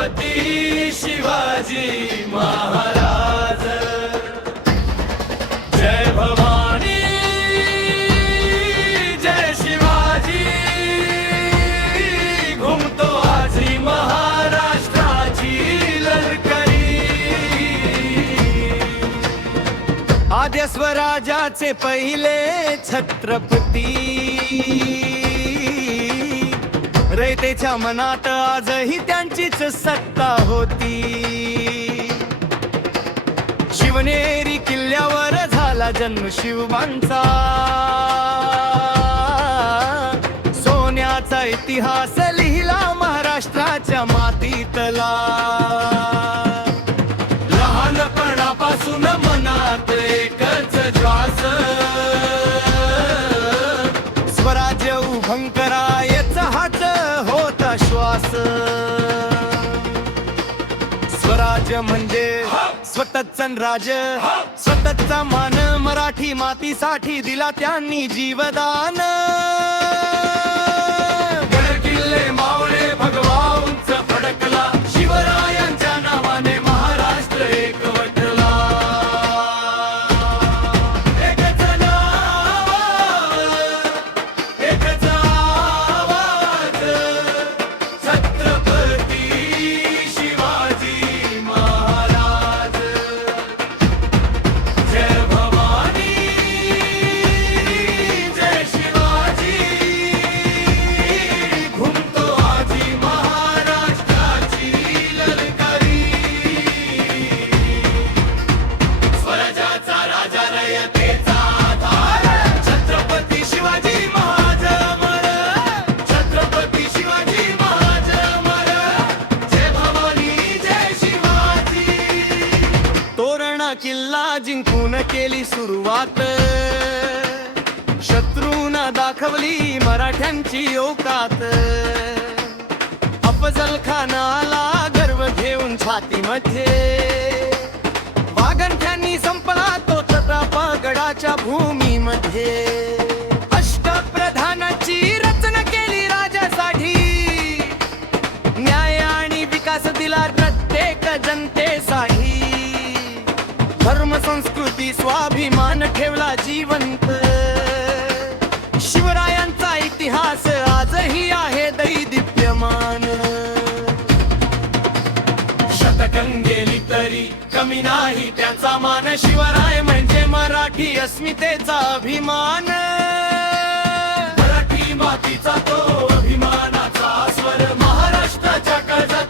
छत्रपती शिवाजी महाराज। जय भवानी जय शिवाजी, घुमतो आजी महाराष्ट्राची ललकरी। आद्य स्वराज्याचे पहिले छत्रपती, रयतेच्या मनात आजही त्यांचीच सत्ता होती। शिवनेरी किल्ल्यावर झाला जन्म शिवबांचा, सोन्याचा इतिहास लिहिला महाराष्ट्राच्या मातीतला। लहानपणापासून मनात एकच श्वास, स्वराज्य उभं करायचा हाच होता श्वास। स्वराज्य म्हणजे स्वतःच राज, स्वतःचा मान, मराठी मातीसाठी दिला त्यांनी जीवदान। गड किल्ले मावळे भगवा उंच फडकला, शिवरायांच्या नावाने महाराष्ट्र एकवटला। एकच नाव एकच आवाज, छत्रपती शिवाजी महाराज। जय भवानी जय शिवाजी, घुमतो आजी महाराष्ट्राची ललकरी। स्वराज्याचा राजा रयतेचा आधार, छत्रपती शिवाजी महाराज अमर। छत्रपती शिवाजी महाराज अमर। जय भवानी जय शिवाजी। तोरणा किल्ला जिंकून केली सुरुवात, शत्रूंना दाखवली मराठ्यांची औकात। अफजल खानाला गर्व घेऊन छातीमध्ये, वाघनट्यांनी संपला तो प्रतापगडाच्या भूमीमध्ये। अष्टप्रधानाची रचना केली राजासाठी, न्याय आणि विकास दिला प्रत्येक जनतेसाठी। धर्म संस्कृती स्वाभिमान ठेवला जिवंत, शिवरायांचा इतिहास आजही आहे दैदिप्यमान। शतकं गेली तरी कमी नाही त्याचा मान, शिवराय म्हणजे मराठी अस्मितेचा अभिमान। मराठी मातीचा तो अभिमानाचा स्वर, महाराष्ट्राच्या काळजात